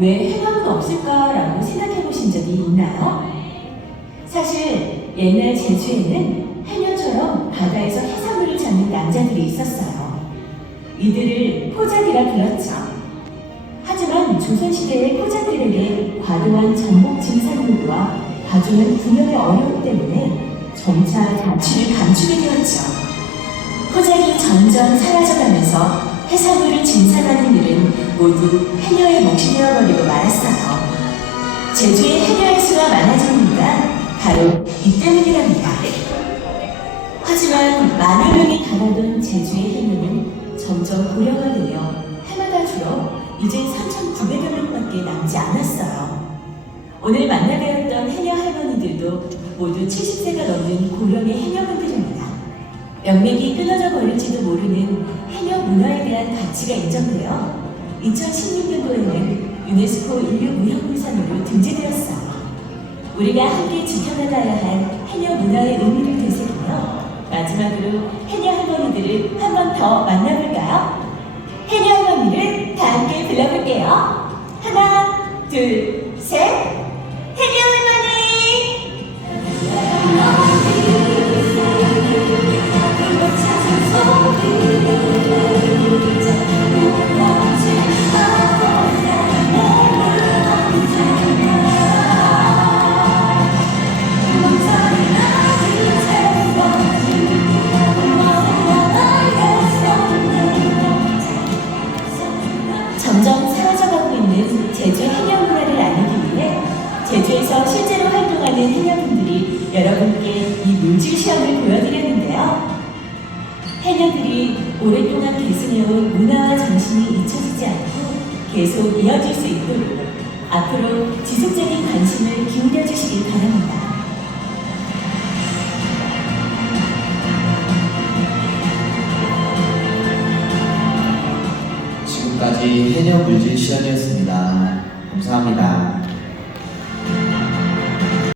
왜 해방은 없을까라고 생각해 보신 적이 있나요? 사실 옛날 제주에는 해녀처럼 바다에서 해산물을 잡는 남자들이 있었어요. 이들을 포자기라 불렀죠. 하지만 조선시대의 포자들에게 과도한 전복진 사고와 가중한 분열의 어려움 때문에 점차 자취를 감추게 되었죠. 포자기 점점 사라져가면서 해산물을 진상하는 일을 모두 해녀의 몫이 되어버리고 말았어요. 제주의 해녀의 수가 많아진 이유가 바로 이 때문이랍니다. 하지만 많은 명이 달아던 제주의 해녀는 점점 고령화 되며 해마다 줄어 이제 3,900여 명밖에 남지 않았어요. 오늘 만나 뵈었던 해녀 할머니들도 모두 70세가 넘는 고령의 해녀분들입니다. 명맥이 끊어져 버릴지도 모르는 해녀 문화에 대한 가치가 인정되어 2016년도에는 유네스코 인류무형문산으로 등재되었어요. 우리가 함께 지켜나가야 할 해녀 문화의 의미를 되새기며 마지막으로 해녀 할머니들을 한 번 더 만나볼까요? 해녀 할머니를 다 함께 불러볼게요. 하나, 둘, 셋. 해녀 곳에서 실제로 활동하는 해녀분들이 여러분께 이 물질 시험을 보여드렸는데요. 해녀들이 오랫동안 계승해온 문화와 정신이 잊혀지지 않고 계속 이어질 수 있도록 앞으로 지속적인 관심을 기울여 주시길 바랍니다. 지금까지 해녀 물질 시연이었습니다. 감사합니다.